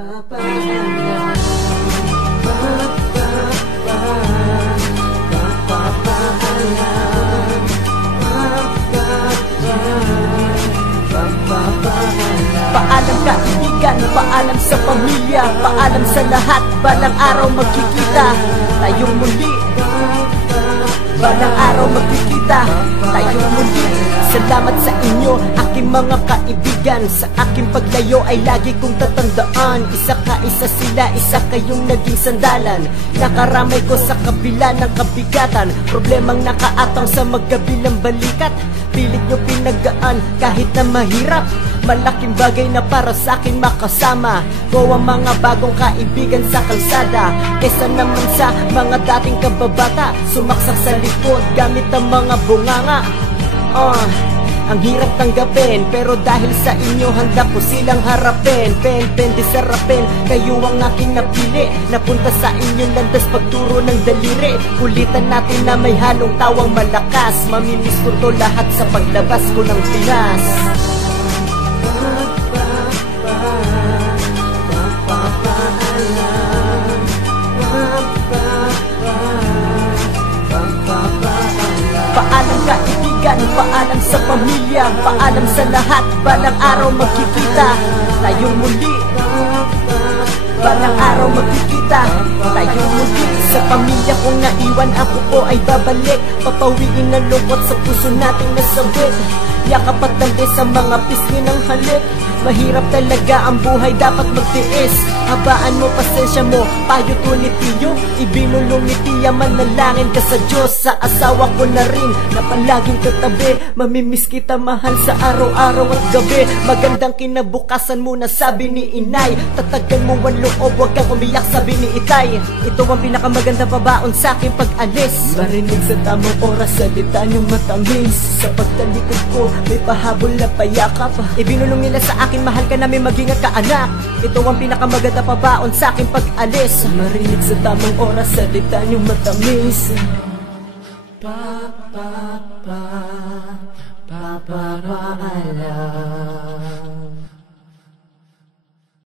Paalam kaibigan, paalam sa pamilya, paalam sa lahat, balang araw magkikita tayong muli. Balang araw magkikita tayong muli. Salamat sa inyo, aking mga kaibigan. Sa aking paglayo ay lagi kong tatandaan, isa ka isa sila, isa kayong naging sandalan. Nakaramay ko sa kabila ng kabigatan, problemang nakaatang sa magkabilang balikat. Pilit nyo pinagaan kahit na mahirap, malaking bagay na para sa akin makasama ko ang mga bagong kaibigan sa kalsada, kesa naman sa mga dating kababata sumaksak sa likod gamit ang mga bunganga. Ang hirap tanggapin, pero dahil sa inyo handa ko silang harapin. Pen di sarapin, kayo ang aking napili, napunta sa inyong landas pagturo ng daliri. Ulitan natin na may halong tawang malakas, mamimiss ko to lahat sa paglabas ko ng Pinas. Paalam kaibigan, paalam sa pamilya, paalam sa lahat, balang araw magkikita tayong muli. Balang araw magkikita tayong muli. Sa pamilya kong naiwan, ako po ay babalik, papawiin ang lungkot sa puso nating nasabit. Yakap at landi sa mga pisngi ng halik. Mahirap talaga ang buhay, dapat magtiis. Habaan mo, pasensya mo, payo to ni Tiyo. Ibinulong ni Tia, manalangin ka sa Diyos. Sa asawa ko na rin, na palaging katabi. Mamimiss kita mahal sa araw-araw at gabi. Magandang kinabukasan mo na sabi ni Inay. Tatagan mo ang loob, huwag kang umiyak, sabi ni Itay. Ito ang pinakamaganda pabaon sa aking pag-alis. Marinig sa tamang oras, salita niyong matamis. Sa pagtalikod ko, may pahabol na payakap. Ibinulong nila sa akin, mahal ka namin, mag-ingat ka anak. Ito ang pinakamaganda pabaon sa aking pag-alis. Marinig sa tamang oras, salita niyong matamis. Pa pa pa pa pa pa pa